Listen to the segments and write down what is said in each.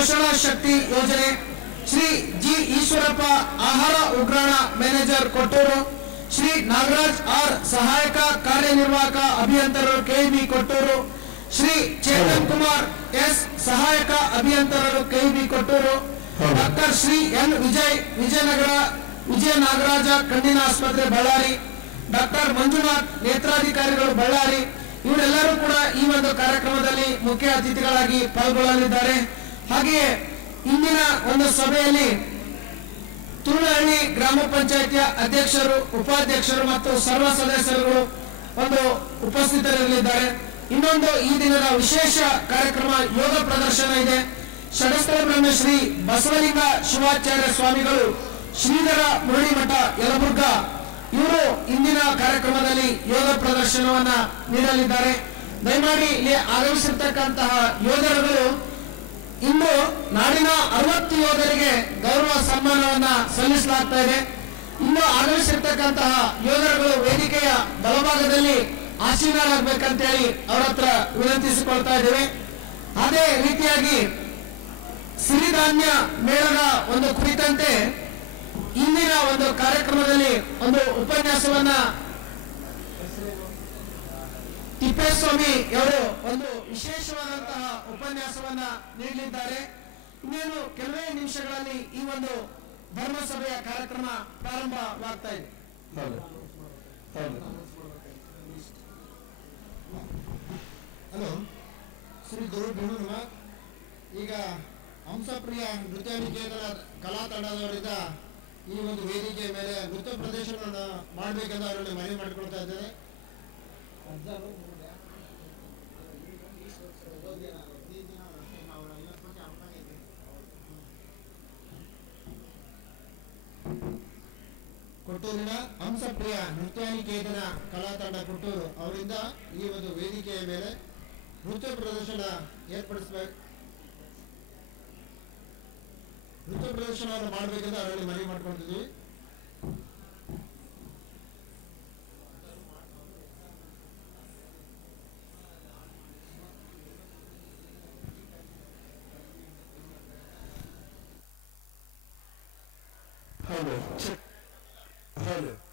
ಪೋಷಣಾ ಶಕ್ತಿ ಯೋಜನೆ. ಶ್ರೀ ಜಿ ಈಶ್ವರಪ್ಪ ಆಹಾರ ಉಗ್ರಾಣ ಮ್ಯಾನೇಜರ್ ಕೊಟ್ಟೂರು. ಶ್ರೀ ನಾಗರಾಜ್ ಆರ್ ಸಹಾಯಕ ಕಾರ್ಯನಿರ್ವಾಹಕ ಅಭಿಯಂತರರು ಕೆಇಬಿ ಕೊಟ್ಟೂರು. ಶ್ರೀ ಚೇತನ್ ಕುಮಾರ್ ಎಸ್ ಸಹಾಯಕ ಅಭಿಯಂತರರು KEB Kotturu. Doctor Shri N Vijay, Vijayanagara, Vijaya Nagaraja ಕಣ್ಣಿನ ಆಸ್ಪತ್ರೆ ಬಳ್ಳಾರಿ. ಡಾಕ್ಟರ್ ಮಂಜುನಾಥ್ ನೇತ್ರಾಧಿಕಾರಿಗಳು ಬಳ್ಳಾರಿ. ಇವರೆಲ್ಲರೂ ಕೂಡ ಈ ಒಂದು ಕಾರ್ಯಕ್ರಮದಲ್ಲಿ ಮುಖ್ಯ ಅತಿಥಿಗಳಾಗಿ ಪಾಲ್ಗೊಳ್ಳಲಿದ್ದಾರೆ. ಹಾಗೆಯೇ ಇಂದಿನ ಒಂದು ಸಭೆಯಲ್ಲಿ ತುಳುಹಳ್ಳಿ ಗ್ರಾಮ ಪಂಚಾಯತಿಯ ಅಧ್ಯಕ್ಷರು, ಉಪಾಧ್ಯಕ್ಷರು ಮತ್ತು ಸರ್ವ ಸದಸ್ಯರುಗಳು ಒಂದು ಉಪಸ್ಥಿತರಲ್ಲಿದ್ದಾರೆ ಇನ್ನೊಂದು ಈ ದಿನದ ವಿಶೇಷ ಕಾರ್ಯಕ್ರಮ ಯೋಗ ಪ್ರದರ್ಶನ ಇದೆ. ಷಡಸ್ಥಳ ಬ್ರಹ್ಮ ಶ್ರೀ ಬಸವಲಿಂಗ ಶಿವಾಚಾರ್ಯ ಸ್ವಾಮಿಗಳು ಶ್ರೀಧರ ಮುರಳಿಮಠ, ಯಲಬುರ್ಗ. ಇವರು ಇಂದಿನ ಕಾರ್ಯಕ್ರಮದಲ್ಲಿ ಯೋಗ ಪ್ರದರ್ಶನವನ್ನ ನೀಡಲಿದ್ದಾರೆ. ದಯಮಾಡಿ ಇಲ್ಲಿ ಆಗಮಿಸಿರ್ತಕ್ಕಂತಹ ಯೋಧರುಗಳು ಇಂದು ನಾಡಿನ ಅರವತ್ತು ಯೋಧರಿಗೆ ಗೌರವ ಸನ್ಮಾನವನ್ನ ಸಲ್ಲಿಸಲಾಗ್ತಾ ಇದೆ. ಇನ್ನು ಆಗಮಿಸಿರ್ತಕ್ಕಂತಹ ಯೋಧರುಗಳು ವೇದಿಕೆಯ ಬಲಭಾಗದಲ್ಲಿ ಆಸೀನರಾಗಬೇಕಂತೇಳಿ ಅವರ ಹತ್ರ ವಿನಂತಿಸಿಕೊಳ್ತಾ ಇದ್ದೇವೆ. ಅದೇ ರೀತಿಯಾಗಿ ಸಿರಿಧಾನ್ಯ ಮೇಳದ ಒಂದು ಕುರಿತಂತೆ ಇಂದಿನ ಒಂದು ಕಾರ್ಯಕ್ರಮದಲ್ಲಿ ಒಂದು ಉಪನ್ಯಾಸವನ್ನ ತಿಪ್ಪೇಸ್ವಾಮಿ ಅವರು ಒಂದು ವಿಶೇಷವಾದಂತಹ ಉಪನ್ಯಾಸವನ್ನ ನೀಡಲಿದ್ದಾರೆ. ಇನ್ನೇನು ಕೆಲವೇ ನಿಮಿಷಗಳಲ್ಲಿ ಈ ಒಂದು ಧರ್ಮಸಭೆಯ ಕಾರ್ಯಕ್ರಮ ಪ್ರಾರಂಭವಾಗ್ತಾ ಇದೆ. ಹಲೋ. ಶ್ರೀ ಗುರು ಬಿಡುನುಮ ಈಗ ಹಂಸಪ್ರಿಯ ನೃತ್ಯ ನಿಕೇತನ ಕಲಾ ತಂಡದವರಿಂದ ಈ ಒಂದು ವೇದಿಕೆಯ ಮೇಲೆ ನೃತ್ಯ ಪ್ರದರ್ಶನವನ್ನು ಮಾಡಬೇಕೆಂದು ಅವರಲ್ಲಿ ಮನವಿ ಮಾಡಿಕೊಳ್ತಾ ಇದ್ದೇನೆ. ಕೊಟ್ಟೂರಿನ ಹಂಸಪ್ರಿಯ ನೃತ್ಯಾನಿಕೇತನ ಕಲಾ ತಂಡ ಕೊಟ್ಟೂರು ಅವರಿಂದ ಈ ಒಂದು ವೇದಿಕೆಯ ಮೇಲೆ ನೃತ್ಯ ಪ್ರದರ್ಶನ ಏರ್ಪಡಿಸಬೇಕು ನೃತ್ಯ ಪ್ರದರ್ಶನವನ್ನು ಮಾಡಬೇಕಂತ ಅವರಲ್ಲಿ ಮನವಿ 하늘, 즉 하늘.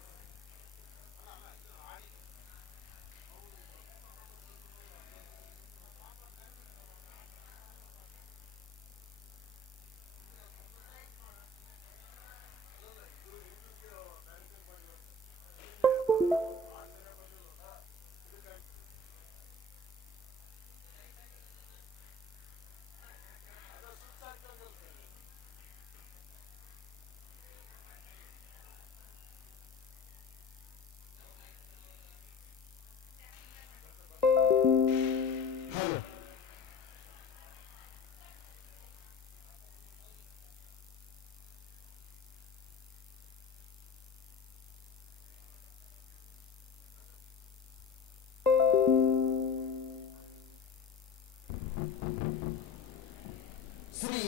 ಶ್ರೀ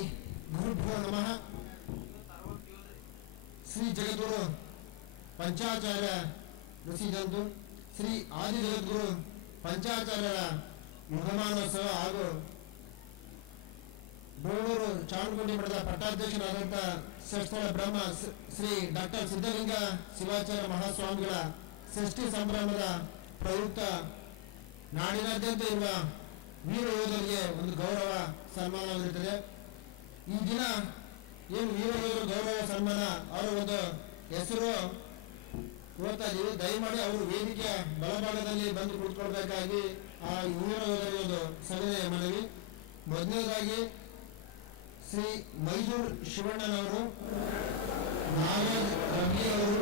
ಗುರುಭ್ಯೋ ನಮಃ. ಶ್ರೀ ಜಗದ್ಗುರು ಪಂಚಾಚಾರ್ಯ ಋಷಿದಂತು ಶ್ರೀ ಆದಿ ಜಗದ್ಗುರು ಪಂಚಾಚಾರ್ಯರ ಮಹಮಾನೋತ್ಸವ ಹಾಗೂ ಬೆಂಗಳೂರು ಚಾಮುಂಡಿ ಮಠದ ಪಟ್ಟಾಧ್ಯಕ್ಷರಾದಂಥ ಷಷ್ಠಳ ಬ್ರಹ್ಮ ಶ್ರೀ- ಡಾಕ್ಟರ್ ಸಿದ್ಧಲಿಂಗ ಶಿವಾಚಾರ್ಯ ಮಹಾಸ್ವಾಮಿಗಳ ಷಷ್ಠಿ ಸಂಭ್ರಮದ ಪ್ರಯುಕ್ತ ನಾಡಿನಾದ್ಯಂತ ಇರುವ ವೀರ ಯೋಧರಿಗೆ ಒಂದು ಗೌರವ ಸನ್ಮಾನವಿರುತ್ತದೆ ಈ ದಿನ ಏನು ವೀರಯೋಧರು ಗೌರವ, ಸನ್ಮಾನ, ಅವರ ಒಂದು ಹೆಸರು ಓದ್ತಾ ಇದ್ದೀವಿ. ದಯಮಾಡಿ ಅವರು ವೇದಿಕೆಯ ಬಲಭಾಗದಲ್ಲಿ ಬಂದು ಕುಳಿತುಕೊಳ್ಬೇಕಾಗಿ ಆ ವೀರ ಯೋಧರಿಗೆ ಒಂದು ಸಲಹೆ ಮನವಿ. ಮೊದಲನೇದಾಗಿ ಶ್ರೀ ಮೈಸೂರು ಶಿವಣ್ಣನವರು ನಾಗರಾಜ್ ರವಿ ಅವರು